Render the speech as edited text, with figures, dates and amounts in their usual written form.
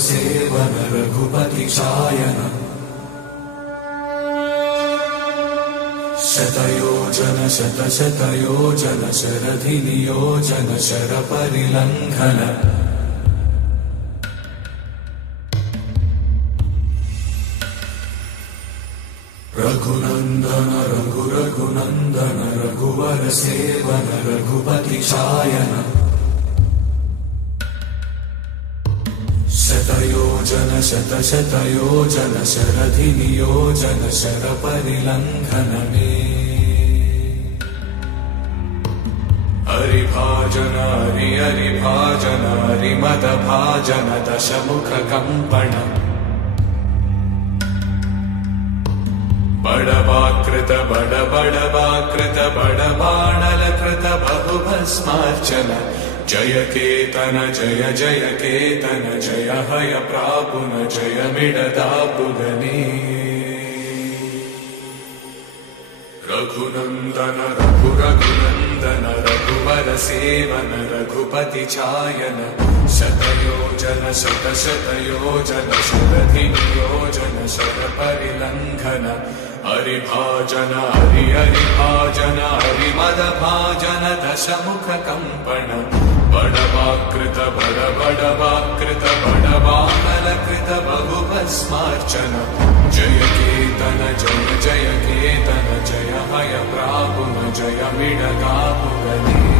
सेवन रघुपति चायन शतयोजन शतशतयोजन शरधि नियोजन शरपरिलङ्घन रघुनन्दन रघुनन्दन रघुवर सेवन रघुपति चायन शतयोजन शतशतयोजन शरधि नियोजन शरपरिलङ्घन मे हरिभाजन हरिभाजन हरिमदभाजन दशमुख कंपन बड़वाकृत बड़वाकृत बड़बाणलकृत बहुभस्मार्चन जय केतन जय जय केतन जय हय प्रापुन जय मिडदापुगने रघुनन्दन रघुनन्दन रघुवर सेवन रघुपति चायन शतयोजन शतशतयोजन शरधि नियोजन शरपरिलङ्घन हरिभाजन हरिभाजन हरिमदभाजन दशमुख कंपन बड़वाकृत बड़वाकृत बड़वानलकृत बहुभस्मार्चन जय केतन जय जय केतन जय हय प्रापुन जय मिडगापुगने